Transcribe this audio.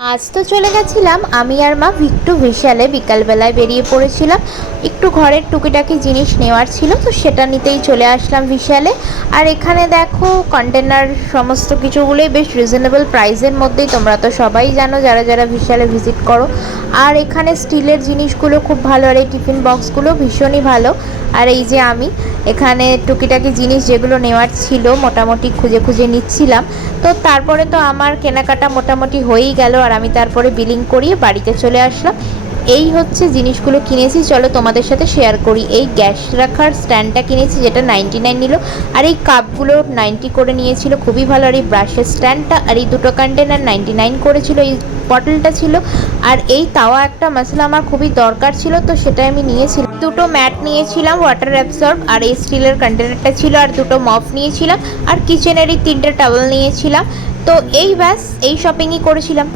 আজ তো চলে গেছিলাম আমি আর মা ভিক্টু বিশালে, বিকালবেলায় বেরিয়ে পড়েছিলাম। একটু ঘরের টুকিটাকি জিনিস নেওয়ার ছিল, তো সেটা নিতেই চলে আসলাম বিশালে। আর এখানে দেখো কন্টেনার সমস্ত কিছুগুলোই বেশ রিজনেবল প্রাইসের মধ্যেই, তোমরা তো সবাই জানো যারা যারা বিশালে ভিজিট করো। আর এখানে স্টিলের জিনিসগুলো খুব ভালো, আর এই টিফিন বক্সগুলো ভীষণই ভালো। আর এই যে আমি এখানে টুকিটাকি জিনিস যেগুলো নেওয়ার ছিল মোটামুটি খুঁজে খুঁজে নিচ্ছিলাম। তো তারপরে তো আমার কেনাকাটা মোটামুটি হয়েই গেল, আর আমি তারপরে বিলিং করিয়ে বাড়িতে চলে আসলাম। এই হচ্ছে জিনিসগুলো কিনেছি, চলো তোমাদের সাথে শেয়ার করি। এই গ্যাস রাখার স্ট্যান্ডটা কিনেছি, যেটা 99 নিল। আর এই কাপগুলো 90 করে নিয়েছিল, খুবই ভালো। আর এই ব্রাশের স্ট্যান্ডটা আর এই দুটো কন্টেনার 99 করেছিল। এই বটলটা ছিল, আর এই তাওয়া একটা মশলা আমার খুবই দরকার ছিল, তো সেটা আমি নিয়েছিলাম। দুটো ম্যাট নিয়েছিলাম ওয়াটার অ্যাবসর্ব, আর এই স্টিলের কন্টেনারটা ছিল, আর দুটো মপ নিয়েছিলাম, আর কিচেনেরই 3টে টাওয়েল নিয়েছিলাম। তো এই ব্যাস, এই শপিংই করেছিলাম।